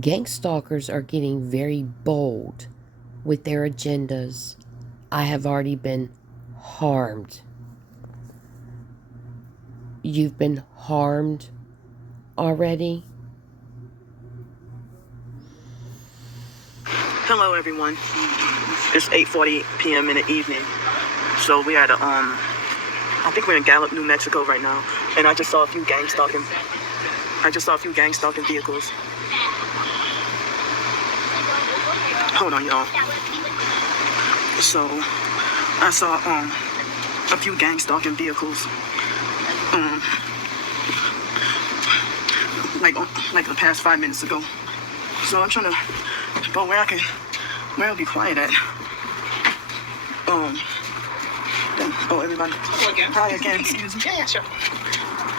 Gang stalkers are getting very bold with their agendas. I have already been harmed. You've been harmed already? Hello everyone. It's 8:40 p.m. in the evening. So we're at I think we're in Gallup, New Mexico right now. And I just saw a few gang stalking vehicles. Hold on, y'all. So I saw a few gang stalking vehicles. Like the past 5 minutes ago. So I'm trying to go where I'll be quiet at. Oh, everybody. Hi again. Excuse me. Yeah, sure.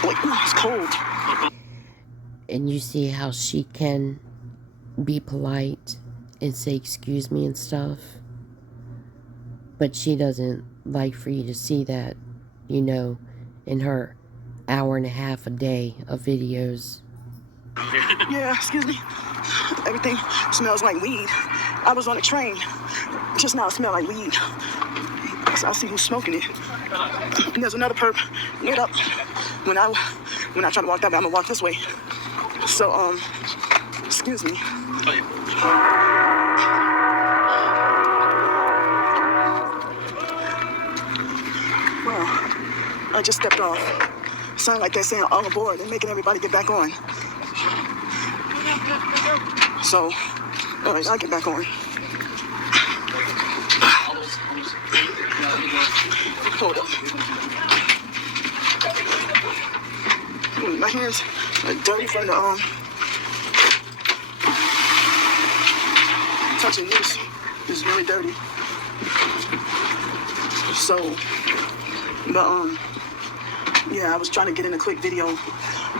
Wait, it's cold. And you see how she can be polite and say excuse me and stuff. But she doesn't like for you to see that, you know, in her hour and a half a day of videos. Yeah, excuse me. Everything smells like weed. I was on a train. Just now it smelled like weed. So I'll see who's smoking it. And there's another perp lit up. When I try to walk that way, I'm gonna walk this way. So, excuse me. Well, I just stepped off. Sound like they're saying all aboard and making everybody get back on. So, all right, I'll get back on. Hold up. My hands are dirty from the touching this is really dirty. So, but yeah, I was trying to get in a quick video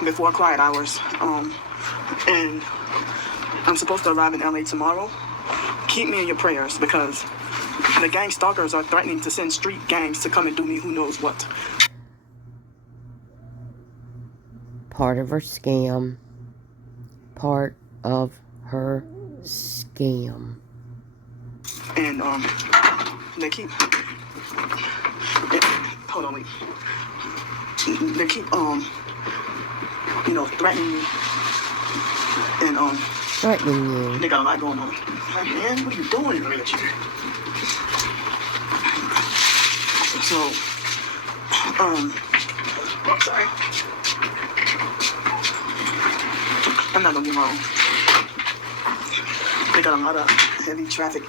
before quiet hours. And I'm supposed to arrive in LA tomorrow. Keep me in your prayers because the gang stalkers are threatening to send street gangs to come and do me who knows what. Part of her scam. Part of her scam. And they keep hold on, wait. They keep threatening me. And threatening you. they got a lot going on. Like, man, what are you doing? So, sorry. I'm not gonna be wrong. They got a lot of heavy traffic,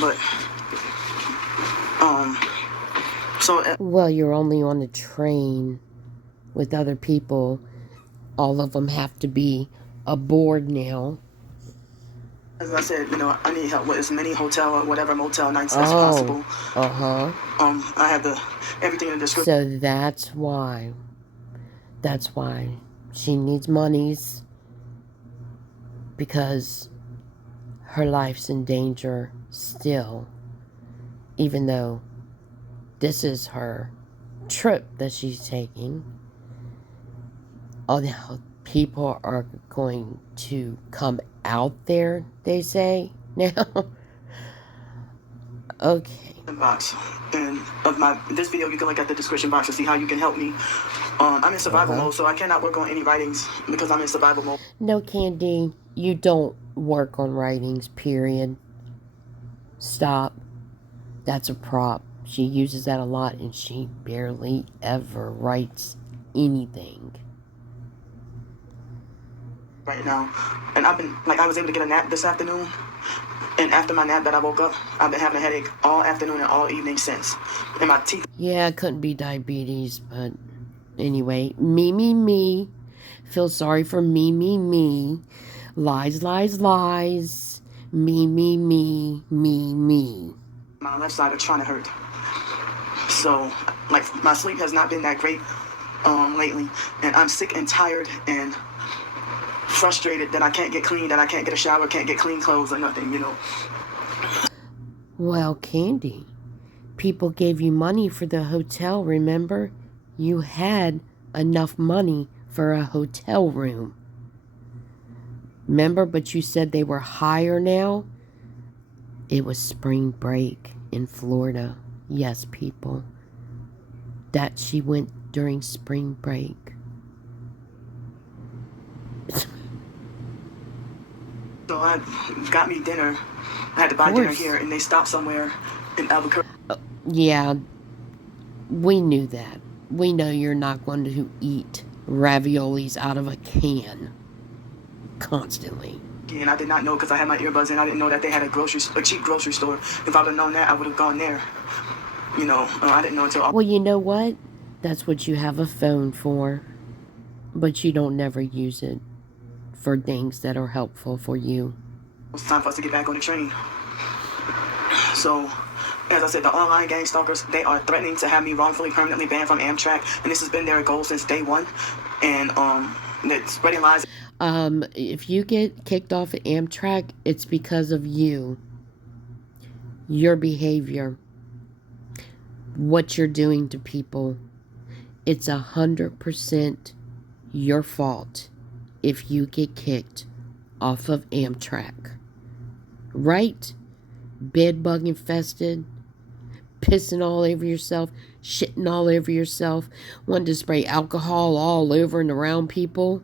but well, you're only on the train with other people. All of them have to be aboard now. As I said, I need help with as many hotel or whatever motel nights as possible. I have everything in the description. So that's why she needs monies, because her life's in danger still, even though this is her trip that she's taking. All the people are going to come out there, they say now. Okay. Box and of this video, you can look at the description box to see how you can help me. I'm in survival mode, so I cannot work on any writings because I'm in survival mode. No, Candy, you don't work on writings, period. Stop. That's a prop. She uses that a lot, and she barely ever writes anything. Right now, and I was able to get a nap this afternoon, and after my nap that I woke up, I've been having a headache all afternoon and all evening since, and my teeth. Yeah, it couldn't be diabetes, but anyway, me. Feel sorry for me. Lies. Me. My left side is trying to hurt. So, my sleep has not been that great lately, and I'm sick and tired and frustrated that I can't get clean, that I can't get a shower, can't get clean clothes or nothing, Well, Candy, people gave you money for the hotel, remember? You had enough money for a hotel room. Remember, but you said they were higher now? It was spring break in Florida. Yes, people. That she went during spring break. So I got me dinner. I had to buy dinner here, and they stopped somewhere in Albuquerque. Yeah, we knew that. We know you're not going to eat raviolis out of a can constantly. And I did not know, because I had my earbuds in, I didn't know that they had a cheap grocery store. If I would have known that, I would have gone there. You know, I didn't know until... Well, you know what? That's what you have a phone for. But you don't never use it for things that are helpful for you. It's time for us to get back on the train. So, as I said, the online gang stalkers, they are threatening to have me wrongfully permanently banned from Amtrak, and this has been their goal since day one. And they're spreading lies. If you get kicked off at Amtrak, it's because of you, your behavior, what you're doing to people. It's 100% your fault if you get kicked off of Amtrak. Right? Bedbug infested, pissing all over yourself, shitting all over yourself, wanting to spray alcohol all over and around people.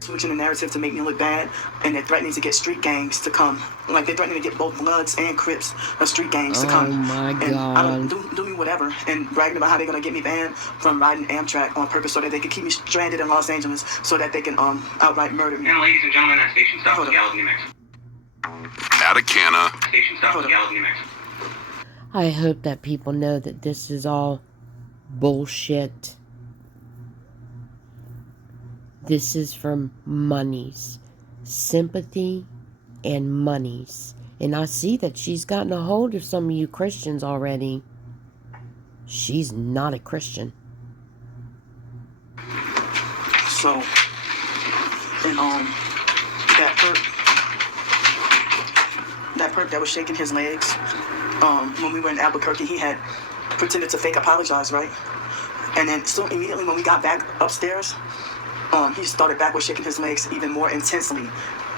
Switching the narrative to make me look bad, and they're threatening to get street gangs to come. Like, they're threatening to get both Bloods and Crips of street gangs to come. Oh my God. And I don't do me whatever, and bragging about how they're gonna get me banned from riding Amtrak on purpose so that they can keep me stranded in Los Angeles, so that they can outright murder me. And ladies and gentlemen, that station stop is Gallup, New Mexico. Atacana. Station stop is Gallup, New Mexico. I hope that people know that this is all bullshit. This is from monies, sympathy and monies. And I see that she's gotten a hold of some of you Christians already. She's not a Christian. So, and that perp that was shaking his legs, when we were in Albuquerque, he had pretended to fake apologize, right? And then so immediately when we got back upstairs, he started back with shaking his legs even more intensely.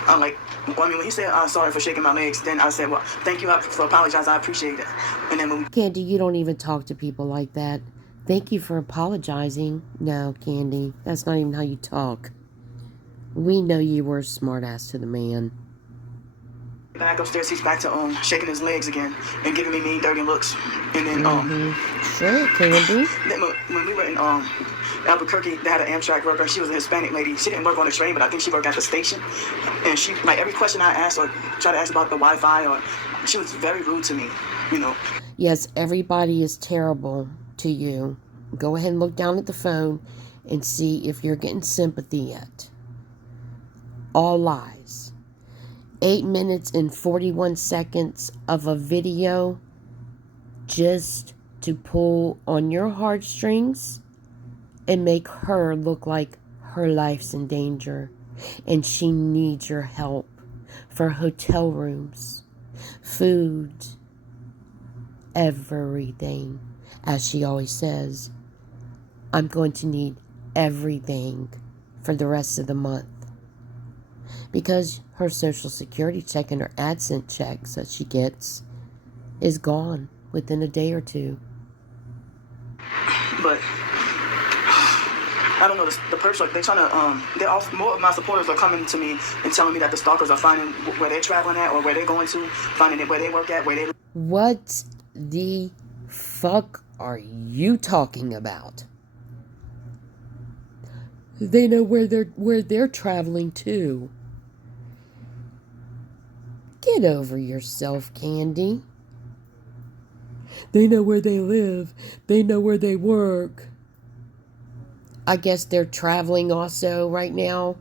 I'm like, when he said, "I'm sorry for shaking my legs," then I said, "Well, thank you for apologizing. I appreciate it." And then when we... Candy, you don't even talk to people like that. Thank you for apologizing. No, Candy, that's not even how you talk. We know you were a smartass to the man. Back upstairs, he's back to shaking his legs again and giving me mean, dirty looks. And then Sure, Candy. Then when we were in Albuquerque, they had an Amtrak worker. She was a Hispanic lady. She didn't work on the train, but I think she worked at the station. And she, like, every question I asked or tried to ask about the Wi-Fi, or she was very rude to me, you know. Yes, everybody is terrible to you. Go ahead and look down at the phone and see if you're getting sympathy yet. All lies. 8 minutes and 41 seconds of a video just to pull on your heartstrings and make her look like her life's in danger and she needs your help for hotel rooms, food, everything. As she always says, I'm going to need everything for the rest of the month. Because her Social Security check and her AdSense checks that she gets is gone within a day or two. But I don't know, the perps, like, they're trying to, more of my supporters are coming to me and telling me that the stalkers are finding where they're traveling at or where they're going to, finding it where they work at, where they... What the fuck are you talking about? They know where they're traveling to. Get over yourself, Candy. They know where they live. They know where they work. I guess they're traveling also right now.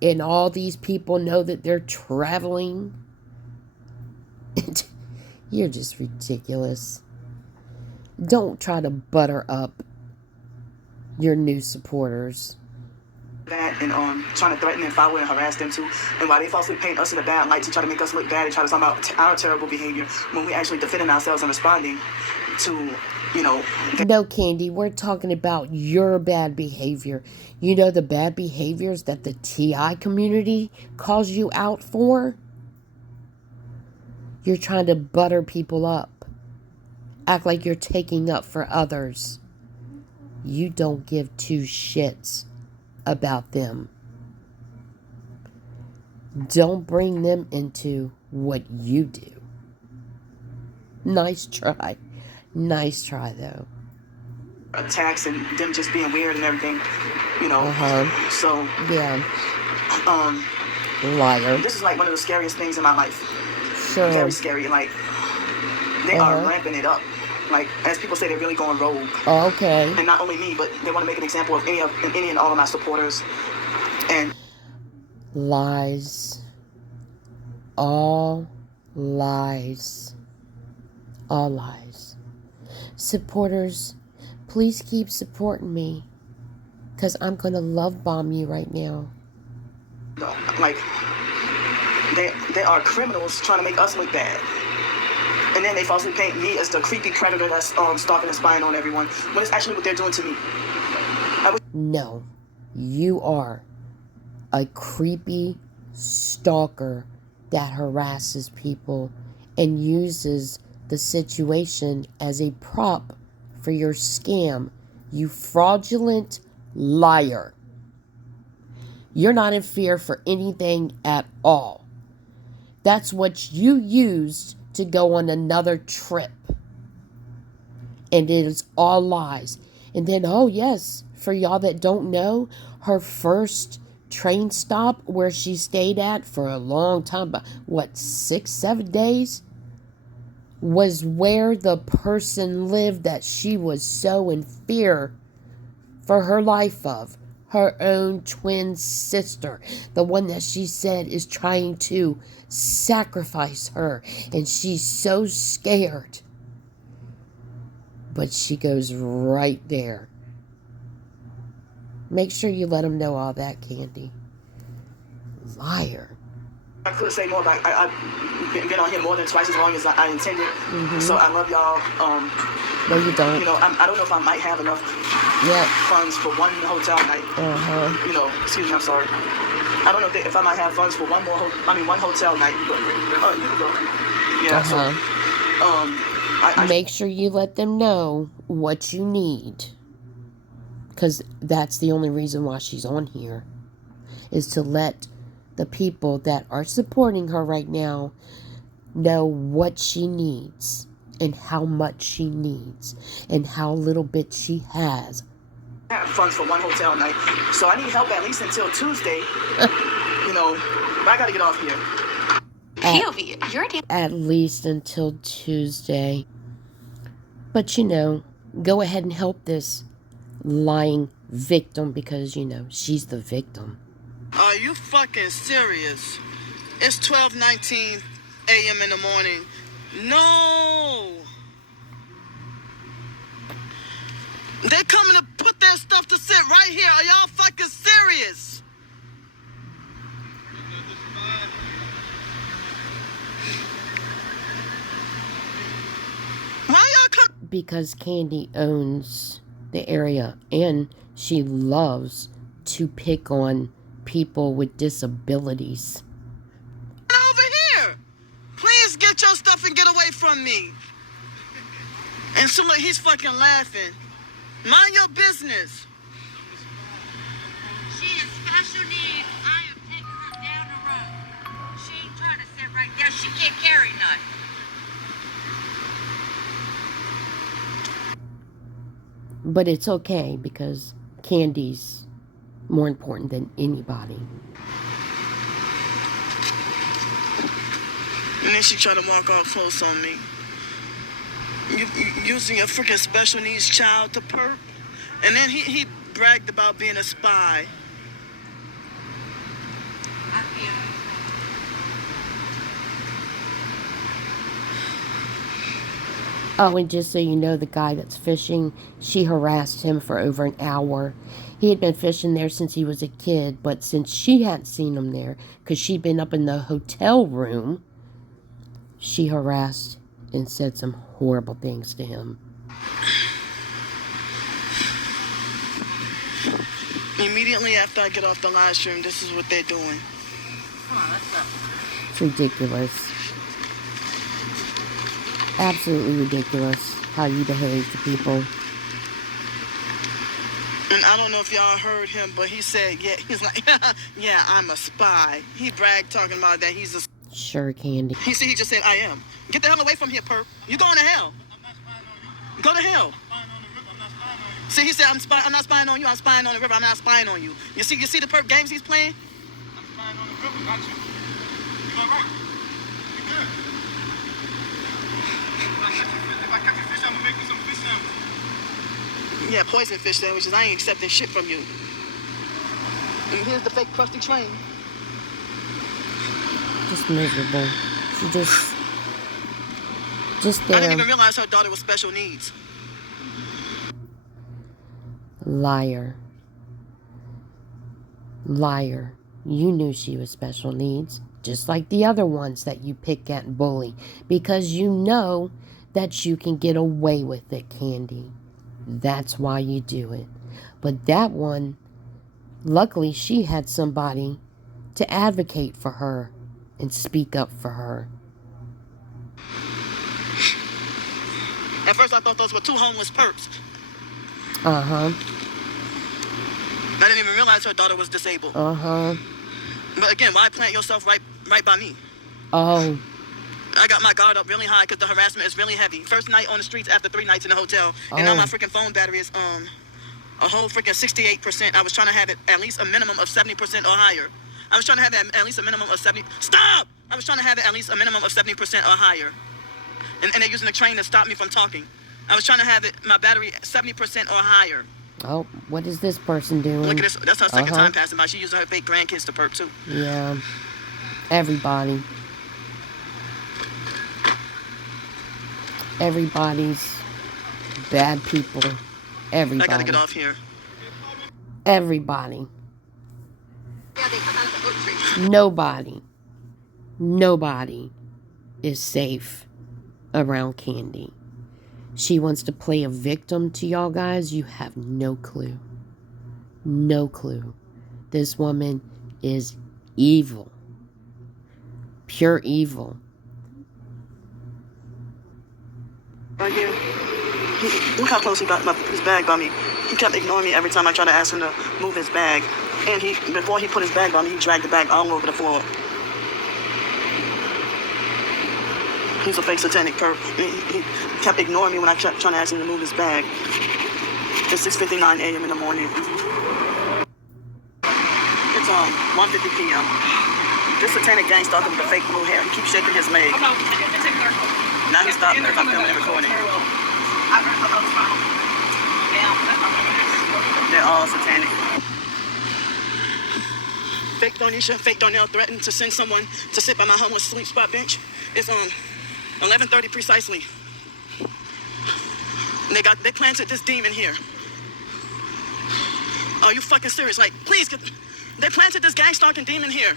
And all these people know that they're traveling. You're just ridiculous. Don't try to butter up your new supporters. that and trying to threaten and follow and harass them too. And while they falsely paint us in a bad light to try to make us look bad and try to talk about our terrible behavior when we actually defending ourselves and responding to, you know. No, Candy, we're talking about your bad behavior. You know the bad behaviors that the TI community calls you out for? You're trying to butter people up. Act like you're taking up for others. You don't give two shits about them. Don't bring them into what you do. Nice try. Nice try, though. Attacks and them just being weird and everything, you know. So yeah. Liar. This is like one of the scariest things in my life. Sure. Very scary. Like they are ramping it up. Like as people say, they're really going rogue. Okay. And not only me, but they want to make an example of any and all of my supporters. And lies. All lies. All lies. Supporters, please keep supporting me, because I'm going to love bomb you right now. Like, they are criminals trying to make us look bad. And then they falsely paint me as the creepy predator that's stalking and spying on everyone, when it's actually what they're doing to me. No, you are a creepy stalker that harasses people and uses the situation as a prop for your scam, you fraudulent liar. You're not in fear for anything at all. That's what you used to go on another trip. And it is all lies. And then, oh yes, for y'all that don't know, her first train stop where she stayed at for a long time, but what, 6-7 days, was where the person lived that she was so in fear for her life of. Her own twin sister, the one that she said is trying to sacrifice her, and she's so scared. But she goes right there. Make sure you let them know all that, Candy. Liar. I could say more, but I've been on here more than twice as long as I intended. So I love y'all. No, you don't. You know, I don't know if I might have enough funds for one hotel night. You know, excuse me, I'm sorry. I don't know if I might have funds for one hotel night. But, yeah. So, make sure you let them know what you need, because that's the only reason why she's on here, is to let the people that are supporting her right now know what she needs and how much she needs and how little bit she has. I have funds for one hotel night, so I need help at least until Tuesday. You know, but I gotta get off here. At least until Tuesday. But you know, go ahead and help this lying victim, because you know she's the victim. Are you fucking serious? It's 12:19 a.m. in the morning. No! They coming to put their stuff to sit right here. Are y'all fucking serious? Why y'all come? Because Candy owns the area, and she loves to pick on people with disabilities. Over here! Please get your stuff and get away from me. And so look, he's fucking laughing. Mind your business. She is special needs. I am taking her down the road. She ain't trying to sit right there. She can't carry none. But it's okay, because Candy's more important than anybody. And then she tried to walk off close on me. You using a freaking special needs child to perp. And then he bragged about being a spy. I feel Oh, and just so you know, the guy that's fishing, she harassed him for over an hour. He had been fishing there since he was a kid, but since she hadn't seen him there, because she'd been up in the hotel room, she harassed and said some horrible things to him. Immediately after I get off the live stream, this is what they're doing. It's ridiculous. Absolutely ridiculous how you behave to people. And I don't know if y'all heard him, but he said, yeah, he's like, yeah, I'm a spy. He bragged talking about that he's a... Sure, Candy. He just said, I am. Get the hell away from here, perp. You going to hell. Go to hell. See, he said, I'm not spying on you. I'm spying on the river. I'm not spying on you. You see the perp games he's playing? I'm spying on the river, not you. You all right? You good? If I catch a fish, I'm gonna make you some fish sandwiches. Yeah, poison fish sandwiches. I ain't accepting shit from you. And here's the fake crusty train. Just miserable. She just I didn't even there. realize her daughter was special needs. Liar. Liar. You knew she was special needs, just like the other ones that you pick at and bully, because you know that you can get away with it, Candy. That's why you do it. But that one, luckily she had somebody to advocate for her and speak up for her. At first I thought those were two homeless perps. Uh-huh. I didn't even realize her daughter was disabled. Uh-huh. But again, why plant yourself right by me? Oh. I got my guard up really high because the harassment is really heavy. First night on the streets after 3 nights in the hotel. And now my freaking phone battery is a whole freaking 68%. I was trying to have it at least a minimum of 70% or higher. I was trying to have it at least a minimum of 70. Stop! I was trying to have it at least a minimum of 70% or higher. And they're using the train to stop me from talking. I was trying to have my battery 70% or higher. Oh, what is this person doing? Look at this. That's her second time passing by. She using her fake grandkids to perp too. Yeah. Everybody. Everybody's bad people. Everybody. I gotta get off here. Everybody. Nobody is safe around Candy. She wants to play a victim to y'all guys. You have no clue. No clue. This woman is evil. Pure evil. Right here. Look how close he got his bag by me. He kept ignoring me every time I tried to ask him to move his bag. And before he put his bag by me, he dragged the bag all over the floor. He's a fake satanic perp. He kept ignoring me when I kept trying to ask him to move his bag. It's 6:59 a.m. in the morning. It's 1:50 p.m. This satanic gang stalker with the fake blue hair. He keeps shaking his leg. Now he stopped if I'm filming and recording. They're all satanic. Fake Donisha, fake Darnell threatened to send someone to sit by my homeless sleep spot bench. It's 11:30 precisely. And they planted this demon here. Are you fucking serious? Like, please they planted this gang stalking demon here.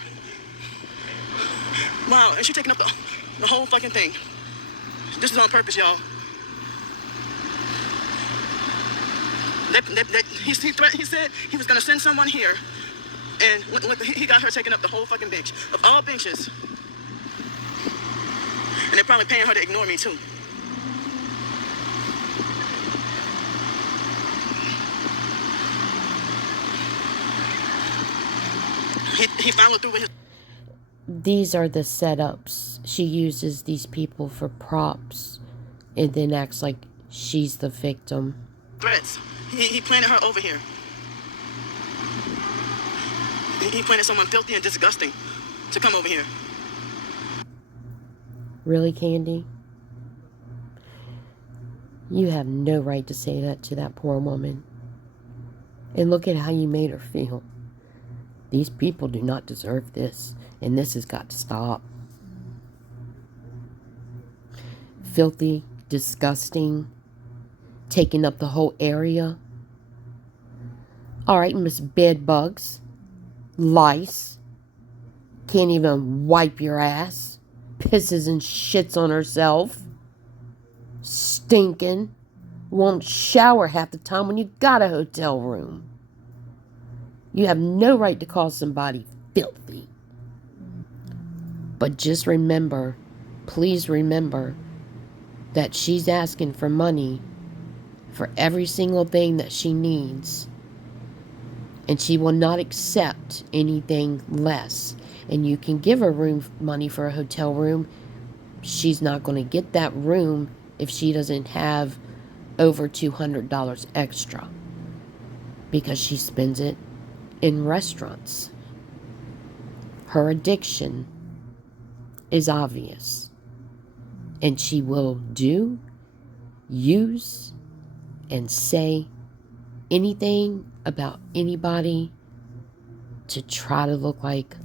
Wow, and she's taking up the whole fucking thing. This is on purpose, y'all. He said he was gonna send someone here, and look, he got her taking up the whole fucking bench of all benches. And they're probably paying her to ignore me too. He followed through with his... These are the setups. She uses these people for props and then acts like she's the victim. threats. He planted her over here. He planted someone filthy and disgusting to come over here. Really, Candy? You have no right to say that to that poor woman. And look at how you made her feel. These people do not deserve this, and this has got to stop. Filthy, disgusting, taking up the whole area. All right, Miss Bedbugs, lice, can't even wipe your ass, pisses and shits on herself, stinking, won't shower half the time when you got a hotel room. You have no right to call somebody filthy. But just remember, please remember, that she's asking for money for every single thing that she needs. And she will not accept anything less. And you can give her money for a hotel room. She's not going to get that room if she doesn't have over $200 extra, because she spends it in restaurants. Her addiction is obvious, and she will do, use, and say anything about anybody to try to look like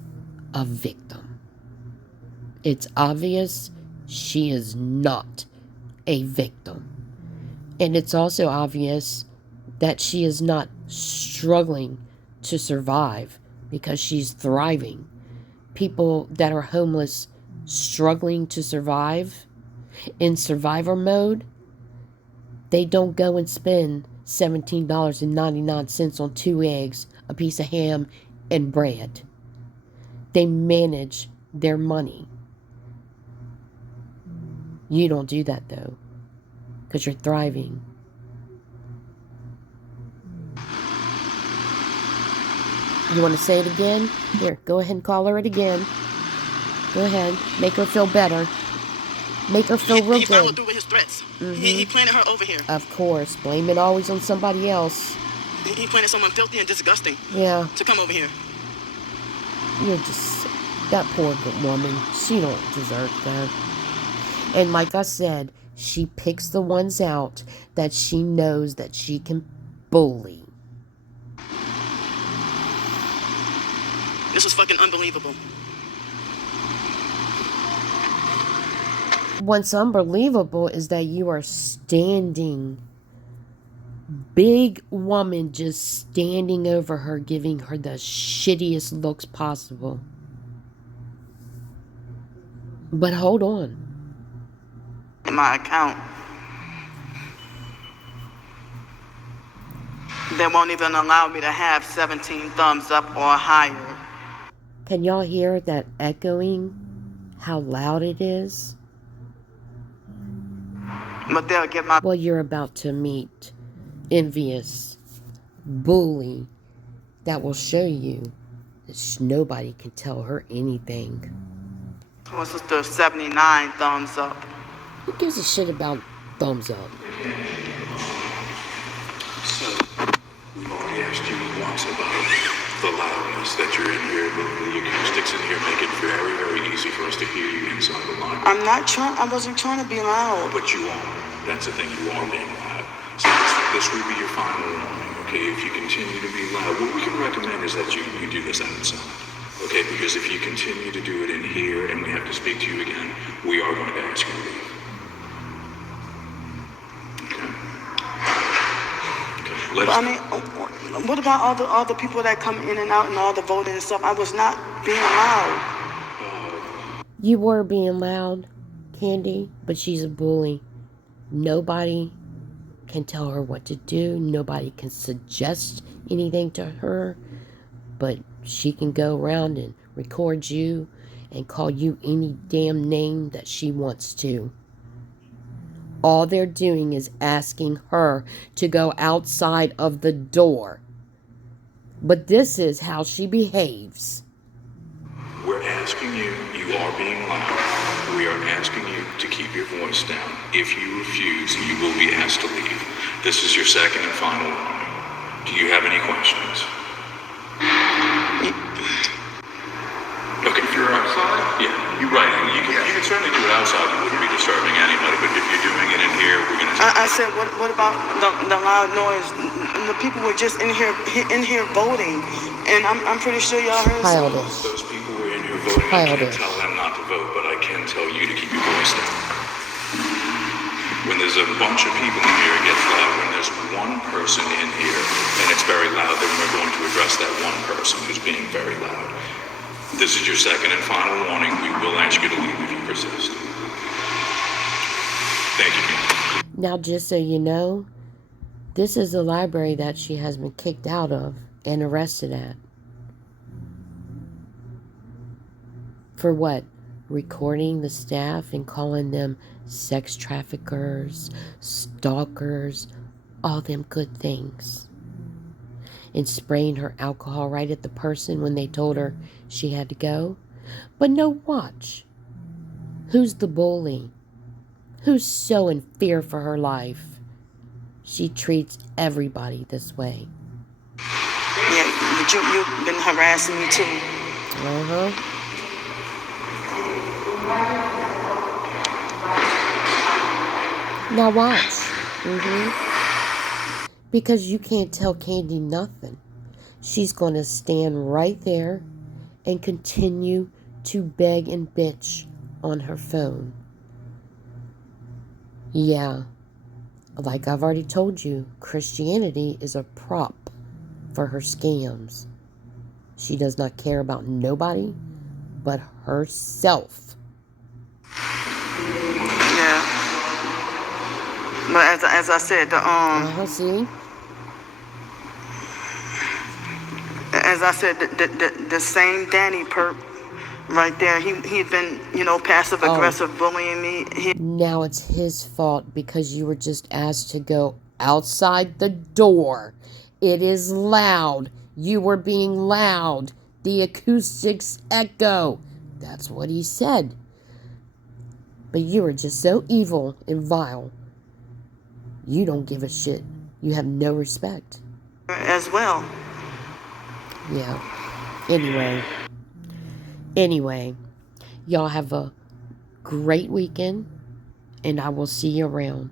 a victim. It's obvious she is not a victim. And it's also obvious that she is not struggling to survive, because she's thriving. People that are homeless struggling to survive in survivor mode, they don't go and spend $17.99 on 2 eggs, a piece of ham, and bread. They manage their money. You don't do that, though, because you're thriving. You want to say it again? Here, go ahead and call her it again. Go ahead. Make her feel better. Make her feel real He followed good. through with his threats. He planted her over here. Of course. Blame it always on somebody else. He planted someone filthy and disgusting Yeah. to come over here. You're just... That poor good woman. She don't deserve that. And like I said, she picks the ones out that she knows that she can bully. This is fucking unbelievable. What's unbelievable is that you are standing, big woman just standing over her, giving her the shittiest looks possible. But hold on. In my account, they won't even allow me to have 17 thumbs up or higher. Can y'all hear that echoing? How loud it is? But they'll get my... Well, you're about to meet envious bully that will show you that nobody can tell her anything. My sister 79 thumbs up. Who gives a shit about thumbs up? So, we've already asked you once about the loudness that you're in here. The acoustics in here make it very, very easy for us to hear you inside the line. I wasn't trying to be loud. But you are. That's the thing, you are being loud. So this will be your final warning, okay? If you continue to be loud, what we can recommend is that you do this outside. Okay, because if you continue to do it in here and we have to speak to you again, we are going to ask you to leave. But I mean, what about all the people that come in and out and all the voting and stuff? I was not being loud. You were being loud, Candy, but she's a bully. Nobody can tell her what to do. Nobody can suggest anything to her. But she can go around and record you and call you any damn name that she wants to. All they're doing is asking her to go outside of the door. But this is how she behaves. We're asking you, you are being loud. We are asking you to keep your voice down. If you refuse, you will be asked to leave. This is your second and final warning. Do you have any questions? Okay. If you're outside? Yeah, you're right. You can certainly do it outside. You wouldn't be disturbing anybody. But if you're doing it in here, we're going to... I said, what about the loud noise? The people were just in here voting, and I'm pretty sure y'all heard some. Childish. Those people were in here voting. I can't tell them not to vote, but I can tell you to keep your voice down. When there's a bunch of people in here, it gets loud. When there's one person in here and it's very loud, then we're going to address that one person who's being very loud. This is your second and final warning. We will ask you to leave if you persist. Thank you. Now, just so you know, this is the library that she has been kicked out of and arrested at. For what? Recording the staff and calling them sex traffickers, stalkers, all them good things. And spraying her alcohol right at the person when they told her she had to go. But no, watch. Who's the bully? Who's so in fear for her life? She treats everybody this way. Yeah, but you've been harassing me too. Uh-huh. Now watch. Because you can't tell Candy nothing. She's going to stand right there and continue to beg and bitch on her phone. Yeah, like I've already told you, Christianity is a prop for her scams. She does not care about nobody but herself. Yeah. But as I said, See? as I said, the same Danny perp right there, he'd been, passive aggressive bullying me. Now it's his fault because you were just asked to go outside the door. It is loud. You were being loud. The acoustics echo. That's what he said. But you were just so evil and vile. You don't give a shit. You have no respect. As well. Yeah. Anyway, y'all have a great weekend, and I will see you around.